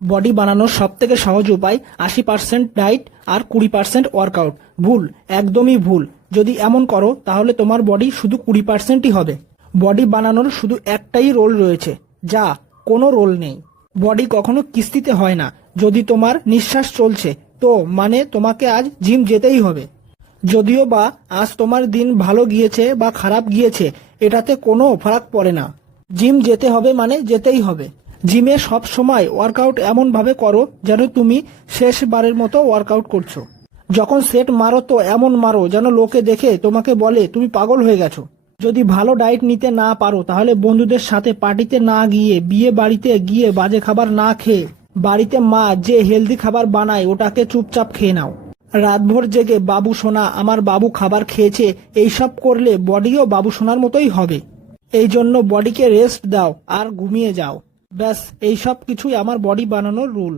Body বানানোর সব থেকে সহজ উপায় 80% ডায়েট আর 20% ওয়ার্কআউট। ভুল, একদমই ভুল। যদি এমন করো তাহলে তোমার বডি শুধু 20%ই হবে। বডি বানানোর শুধু একটাই রোল রয়েছে, যা কোনো রোল নেই। বডি কখনো কিস্তিতে হয় না। যদি তোমার নিঃশ্বাস চলছে তো মানে তোমাকে আজ জিম যেতেই হবে। যদিও বা আজ তোমার দিন ভালো গিয়েছে বা খারাপ গিয়েছে, এটাতে কোনো ফারাক পড়ে না। জিম যেতে হবে মানে যেতেই হবে। জিমে সব সময় ওয়ার্কআউট এমন ভাবে করো যেন তুমি শেষবারের মতো ওয়ার্কআউট করছো। যখন সেট মারো তো এমন মারো যেন লোকে দেখে তোমাকে বলে তুমি পাগল হয়ে গেছো। যদি ভালো ডায়েট নিতে না পারো তাহলে বন্ধুদের সাথে পার্টিতে না গিয়ে, বিয়ে বাড়িতে গিয়ে বাজে খাবার না খেয়ে, বাড়িতে মা যে হেলদি খাবার বানায় ওটাকে চুপচাপ খেয়ে নাও। রাতভর জেগে বাবু সোনা আমার বাবু খাবার খেয়েছে এইসব করলে বডিও বাবু সোনার মতোই হবে। এই জন্য বডিকে রেস্ট দাও আর ঘুমিয়ে যাও। ব্যাস, এই সব কিছুই আমার বডি বানানোর রুল।